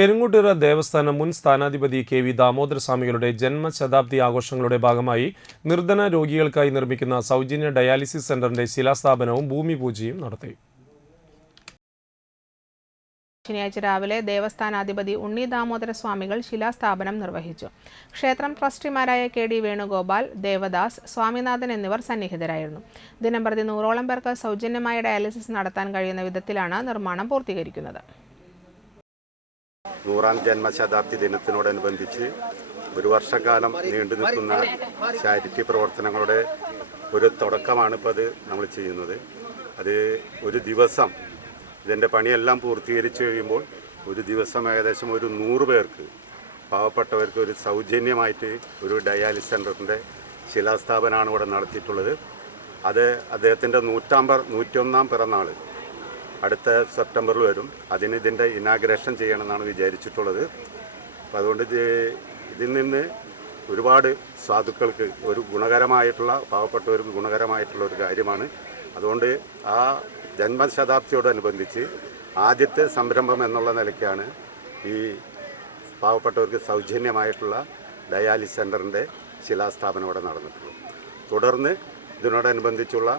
പെരുങ്ങുട്ടിറ ദേവസ്ഥാന മുൻ സ്ഥാനാധിപതി K V Damodara സ്വാമികളുടെ ജന്മശതാബ്ദി ആഘോഷങ്ങളുടെ ഭാഗമായി നിർധന രോഗികൾക്കായി നിർമ്മിക്കുന്ന സൗജന്യ ഡയാലിസിസ് സെന്ററിന്റെ ശിലാസ്ഥാപനവും ഭൂമിപൂജയും നടത്തി. ശനിയാഴ്ച രാവിലെ ദേവസ്ഥാനാധിപതി ഉണ്ണി ദാമോദര സ്വാമികൾ ശിലാസ്ഥാപനം നിർവഹിച്ചു. ക്ഷേത്രം ട്രസ്റ്റിമാരായ കെ ഡി വേണുഗോപാൽ ദേവദാസ് സ്വാമിനാഥൻ എന്നിവർ സന്നിഹിതരായിരുന്നു. ദിനംപ്രതി നൂറോളം പേർക്ക് സൗജന്യമായ ഡയാലിസിസ് നടത്താൻ കഴിയുന്ന വിധത്തിലാണ് നിർമ്മാണം പൂർത്തീകരിക്കുന്നത്. നൂറാം ജന്മശതാബ്ദി ദിനത്തിനോടനുബന്ധിച്ച് ഒരു വർഷക്കാലം നീണ്ടു നിൽക്കുന്ന ചാരിറ്റി പ്രവർത്തനങ്ങളുടെ ഒരു തുടക്കമാണ് ഇപ്പോൾ അത് നമ്മൾ ചെയ്യുന്നത്. അത് ഒരു ദിവസം ഇതിന്റെ പണിയെല്ലാം പൂർത്തീകരിച്ച് കഴിയുമ്പോൾ ഒരു ദിവസം ഏകദേശം ഒരു നൂറ് പേർക്ക് പാവപ്പെട്ടവർക്ക് ഒരു സൗജന്യമായിട്ട് ഒരു ഡയാലിസ് സെന്ററിന്റെ ശിലാസ്ഥാപനമാണ് ഇവിടെ നടത്തിയിട്ടുള്ളത്. അത് അദ്ദേഹത്തിന്റെ നൂറ്റാമ്പർ നൂറ്റൊന്നാം പിറന്നാൾ അടുത്ത സെപ്റ്റംബറിൽ വരും. അതിന് ഇതിന്റെ ഇനാഗ്രേഷൻ ചെയ്യണമെന്നാണ് വിചാരിച്ചിട്ടുള്ളത്. അപ്പം അതുകൊണ്ട് ഇത് ഇതിൽ നിന്ന് ഒരുപാട് സാധുക്കൾക്ക് ഒരു ഗുണകരമായിട്ടുള്ള പാവപ്പെട്ടവർക്ക് ഗുണകരമായിട്ടുള്ള ഒരു കാര്യമാണ്. അതുകൊണ്ട് ആ ജന്മശതാബ്ദിയോടനുബന്ധിച്ച് ആദ്യത്തെ സംരംഭം എന്നുള്ള നിലയ്ക്കാണ് ഈ പാവപ്പെട്ടവർക്ക് സൗജന്യമായിട്ടുള്ള ഡയാലിസ് സെന്ററിന്റെ ശിലാസ്ഥാപനം ഇവിടെ നടന്നിട്ടുള്ളത്. തുടർന്ന് ഇതിനോടനുബന്ധിച്ചുള്ള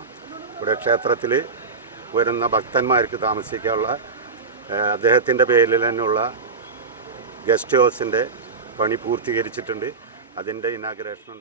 ഇവിടെ ക്ഷേത്രത്തിൽ വരുന്ന ഭക്തന്മാർക്ക് താമസിക്കാനുള്ള അദ്ദേഹത്തിന്റെ പേരിൽ തന്നെയുള്ള ഗസ്റ്റ് ഹൗസിന്റെ പണി പൂർത്തീകരിച്ചിട്ടുണ്ട്. അതിന്റെ ഇനാഗ്രേഷൻ